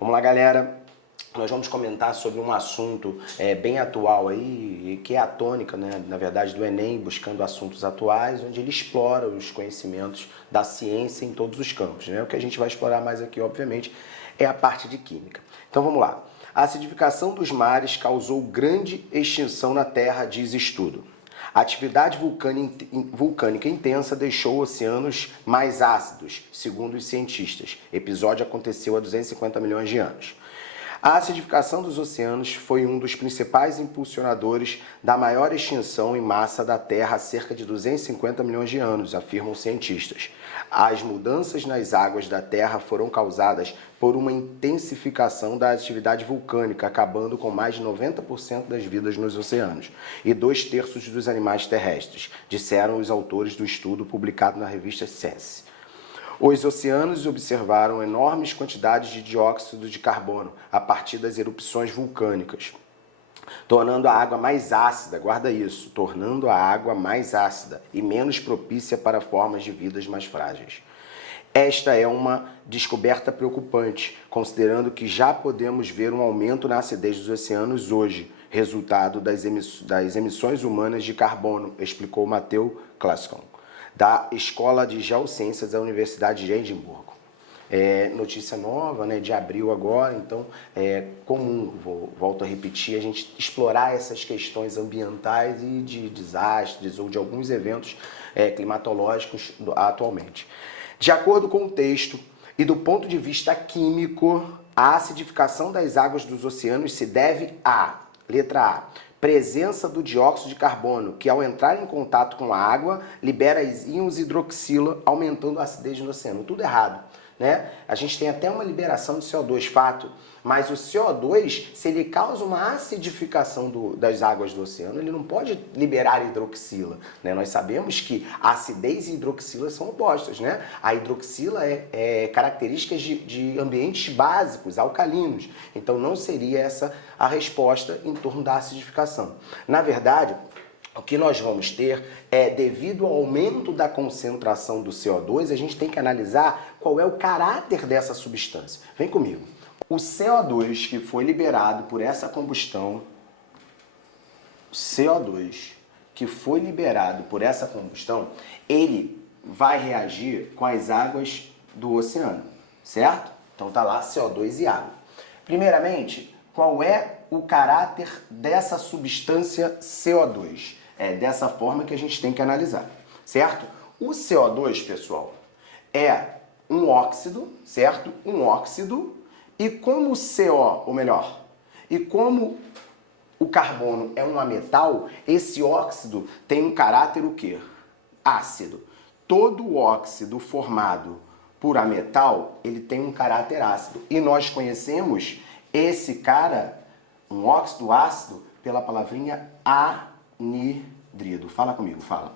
Vamos lá, galera. Nós vamos comentar sobre um assunto bem atual aí, que é a tônica, né, na verdade, do Enem, buscando assuntos atuais, onde ele explora os conhecimentos da ciência em todos os campos, né? O que a gente vai explorar mais aqui, obviamente, é a parte de química. Então vamos lá. A acidificação dos mares causou grande extinção na Terra, diz estudo. A atividade vulcânica intensa deixou oceanos mais ácidos, segundo os cientistas. O episódio aconteceu há 250 milhões de anos. A acidificação dos oceanos foi um dos principais impulsionadores da maior extinção em massa da Terra há cerca de 250 milhões de anos, afirmam cientistas. As mudanças nas águas da Terra foram causadas por uma intensificação da atividade vulcânica, acabando com mais de 90% das vidas nos oceanos e 2/3 dos animais terrestres, disseram os autores do estudo publicado na revista Science. Os oceanos observaram enormes quantidades de dióxido de carbono a partir das erupções vulcânicas, tornando a água mais ácida, guarda isso, tornando a água mais ácida e menos propícia para formas de vidas mais frágeis. Esta é uma descoberta preocupante, considerando que já podemos ver um aumento na acidez dos oceanos hoje, resultado das emissões humanas de carbono, explicou Matthew Klasson, da Escola de Geociências da Universidade de Edimburgo. Notícia nova, né, de abril agora, então é comum, volto a repetir, a gente explorar essas questões ambientais e de desastres ou de alguns eventos climatológicos atualmente. De acordo com o texto e do ponto de vista químico, a acidificação das águas dos oceanos se deve a, letra A, presença do dióxido de carbono, que ao entrar em contato com a água, libera íons hidroxila, aumentando a acidez no oceano. Tudo errado, né? A gente tem até uma liberação de CO2, fato, mas o CO2, se ele causa uma acidificação das águas do oceano, ele não pode liberar hidroxila, né? Nós sabemos que a acidez e hidroxila são opostas, né? A hidroxila é características de ambientes básicos, alcalinos, então não seria essa a resposta em torno da acidificação. Na verdade, o que nós vamos ter devido ao aumento da concentração do CO2, a gente tem que analisar qual é o caráter dessa substância. Vem comigo. O CO2 que foi liberado por essa combustão, ele vai reagir com as águas do oceano, certo? Então tá lá CO2 e água. Primeiramente, qual é o caráter dessa substância CO2? É dessa forma que a gente tem que analisar, certo? O CO2, pessoal, é um óxido, certo? Um óxido, e como o CO, ou melhor, e como o carbono é um ametal, esse óxido tem um caráter o quê? Ácido. Todo óxido formado por ametal, ele tem um caráter ácido. E nós conhecemos esse cara, um óxido ácido, pela palavrinha anidrido. Fala comigo, fala.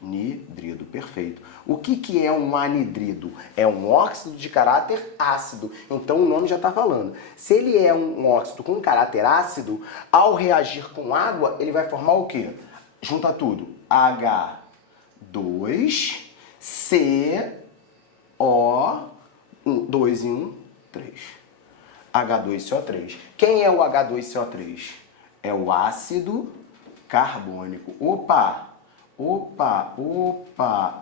Anidrido, perfeito. O que é um anidrido? É um óxido de caráter ácido. Então o nome já está falando. Se ele é um óxido com caráter ácido, ao reagir com água, ele vai formar o quê? Junta tudo. H2CO, 2 em 1, 3. H2CO3. Quem é o H2CO3? É o ácido carbônico. Opa,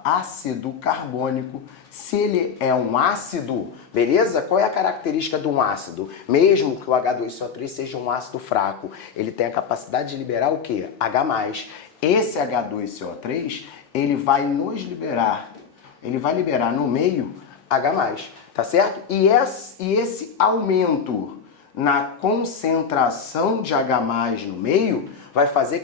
ácido carbônico. Se ele é um ácido, beleza? Qual é a característica de um ácido? Mesmo que o H2CO3 seja um ácido fraco, ele tem a capacidade de liberar o quê? H+. Esse H2CO3, ele vai liberar no meio H+, tá certo? E esse aumento na concentração de H+ no meio vai fazer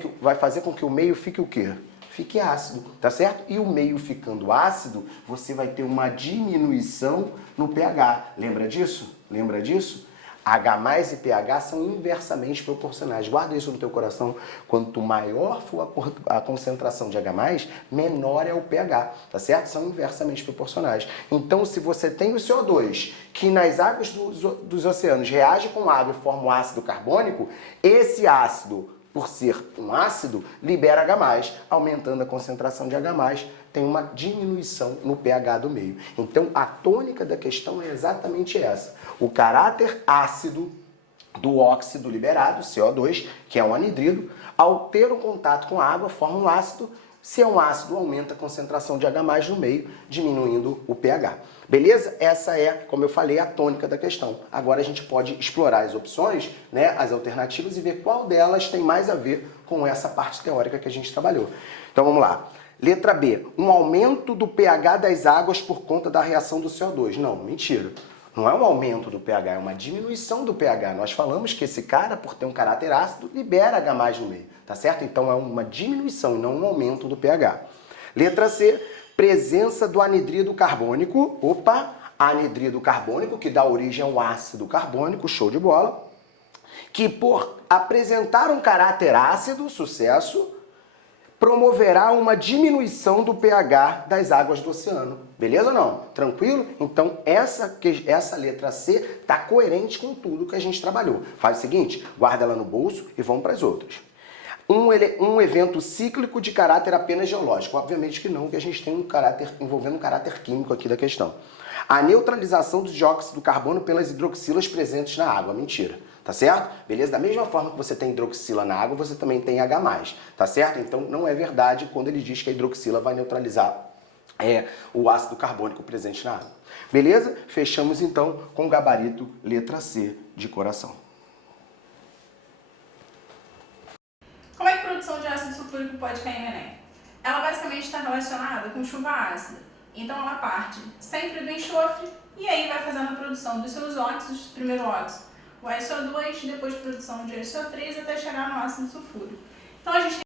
com que o meio fique o quê? Fique ácido, tá certo? E o meio ficando ácido, você vai ter uma diminuição no pH. Lembra disso? Lembra disso? H+ e pH são inversamente proporcionais. Guarda isso no teu coração. Quanto maior for a concentração de H+, menor é o pH, tá certo? São inversamente proporcionais. Então, se você tem o CO2, que nas águas dos oceanos reage com água e forma um ácido carbônico, esse ácido, por ser um ácido, libera H+, aumentando a concentração de H+, tem uma diminuição no pH do meio. Então, a tônica da questão é exatamente essa. O caráter ácido do óxido liberado, CO2, que é um anidrido, ao ter um contato com a água, forma um ácido. Se é um ácido, aumenta a concentração de H+ no meio, diminuindo o pH. Beleza? Essa é, como eu falei, a tônica da questão. Agora a gente pode explorar as opções, né, as alternativas, e ver qual delas tem mais a ver com essa parte teórica que a gente trabalhou. Então vamos lá. Letra B. Um aumento do pH das águas por conta da reação do CO2. Não, mentira. Não é um aumento do pH, é uma diminuição do pH. Nós falamos que esse cara, por ter um caráter ácido, libera H+ no meio, tá certo? Então é uma diminuição e não um aumento do pH. Letra C, presença do anidrido carbônico. Opa, anidrido carbônico, que dá origem ao ácido carbônico, show de bola. Que por apresentar um caráter ácido, sucesso, promoverá uma diminuição do pH das águas do oceano. Beleza ou não? Tranquilo? Então essa letra C está coerente com tudo que a gente trabalhou. Faz o seguinte, guarda ela no bolso e vamos para as outras. Um evento cíclico de caráter apenas geológico. Obviamente que não, que a gente tem um caráter envolvendo um caráter químico aqui da questão. A neutralização do dióxido de carbono pelas hidroxilas presentes na água. Mentira. Tá certo? Beleza? Da mesma forma que você tem hidroxila na água, você também tem H+, tá certo? Então não é verdade quando ele diz que a hidroxila vai neutralizar o ácido carbônico presente na água. Beleza? Fechamos então com o gabarito letra C de coração. Como é que a produção de ácido sulfúrico pode cair no Enem? Ela basicamente está relacionada com chuva ácida. Então ela parte sempre do enxofre e aí vai fazendo a produção dos seus óxidos, primeiro óxido, o SO2, depois produção de SO3 até chegar no ácido sulfúrico. Então a gente